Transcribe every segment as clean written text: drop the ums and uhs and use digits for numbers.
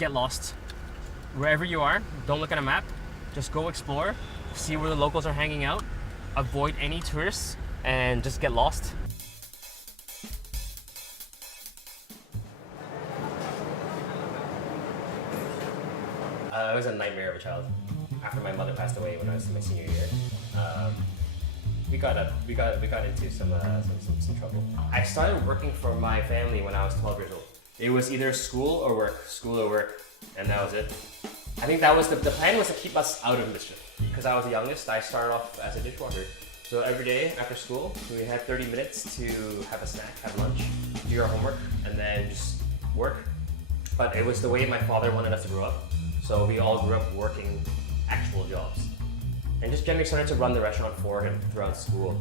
get lost. Wherever you are, don't look at a map. Just go explore, see where the locals are hanging out, avoid any tourists, and just get lost. I was a nightmare of a child. After my mother passed away when I was in my senior year, we got into some trouble. I started working for my family when I was 12 years old. It was either school or work, and that was it. I think that was the plan was to keep us out of mischief. Because I was the youngest, I started off as a dishwasher. So every day after school, we had 30 minutes to have a snack, have lunch, do our homework, and then just work. But it was the way my father wanted us to grow up. So we all grew up working actual jobs. And just generally started to run the restaurant for him throughout school.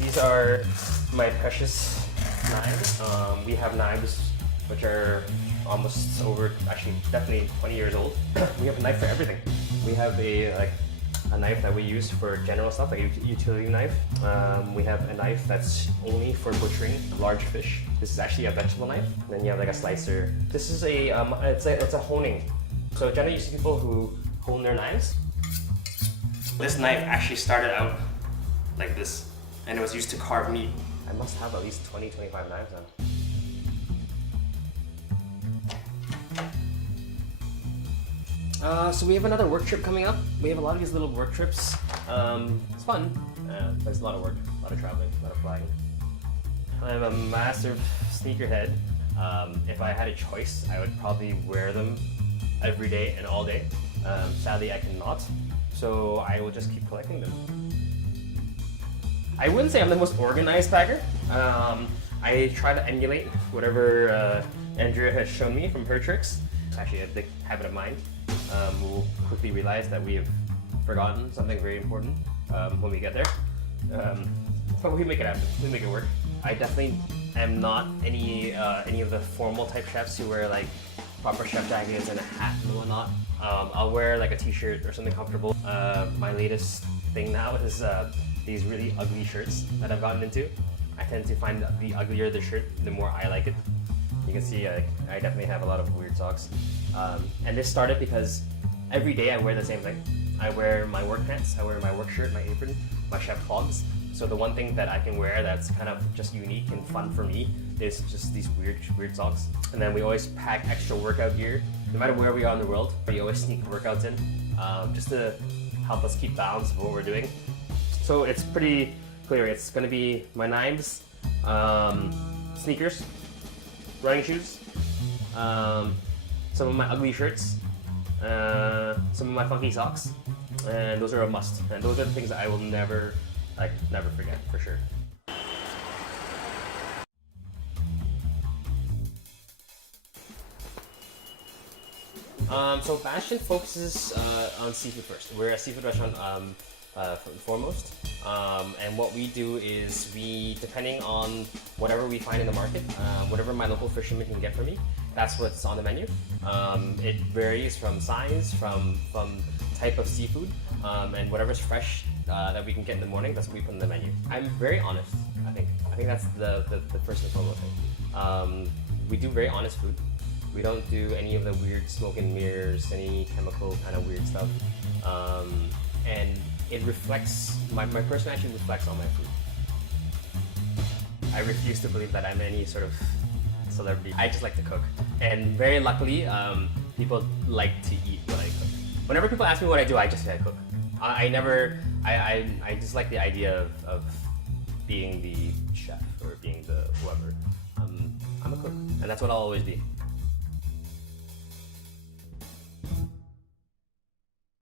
These are my precious knives. We have knives which are almost over, actually definitely 20 years old. We have a knife for everything. We have a knife that we use for general stuff, like a utility knife. We have a knife that's only for butchering large fish. This is actually a vegetable knife. And then you have like a slicer. This is it's a honing. So generally you see people who hone their knives. This knife actually started out like this, and it was used to carve meat. I must have at least 20, 25 knives now. So we have another work trip coming up. We have a lot of these little work trips. It's fun, but it's a lot of work, a lot of traveling, a lot of flying. I'm a massive sneakerhead. If I had a choice, I would probably wear them every day and all day. Sadly, I cannot, so I will just keep collecting them. I wouldn't say I'm the most organized packer. I try to emulate whatever Andrea has shown me from her tricks. It's actually a big habit of mine. We'll quickly realize that we have forgotten something very important when we get there. But we make it happen. We make it work. I definitely am not any of the formal type chefs who wear like proper chef jackets and a hat and whatnot. I'll wear like a t-shirt or something comfortable. My latest thing now is these really ugly shirts that I've gotten into. I tend to find the uglier the shirt, the more I like it. You can see I definitely have a lot of weird socks. And this started because every day I wear the same thing. I wear my work pants, I wear my work shirt, my apron, my chef clogs. So the one thing that I can wear that's kind of just unique and fun for me is just these weird socks. And then we always pack extra workout gear. No matter where we are in the world, we always sneak workouts in just to help us keep balance of what we're doing. So it's pretty clear. It's gonna be my knives, sneakers, running shoes, some of my ugly shirts, some of my funky socks, and those are a must. And those are the things that I will never forget, for sure. So Bastion focuses on seafood first. We're a seafood restaurant foremost, and what we do is depending on whatever we find in the market, whatever my local fisherman can get for me, that's what's on the menu. It varies from size, from type of seafood, and whatever's fresh that we can get in the morning, that's what we put in the menu. I'm very honest, I think that's the first and foremost thing. We do very honest food. We don't do any of the weird smoke and mirrors, any chemical kind of weird stuff. And it reflects, my person actually reflects on my food. I refuse to believe that I'm any sort of celebrity. I just like to cook. And very luckily, people like to eat what I cook. Whenever people ask me what I do, I just say I cook. I just like the idea of being the chef or being the whoever. I'm a cook, and that's what I'll always be.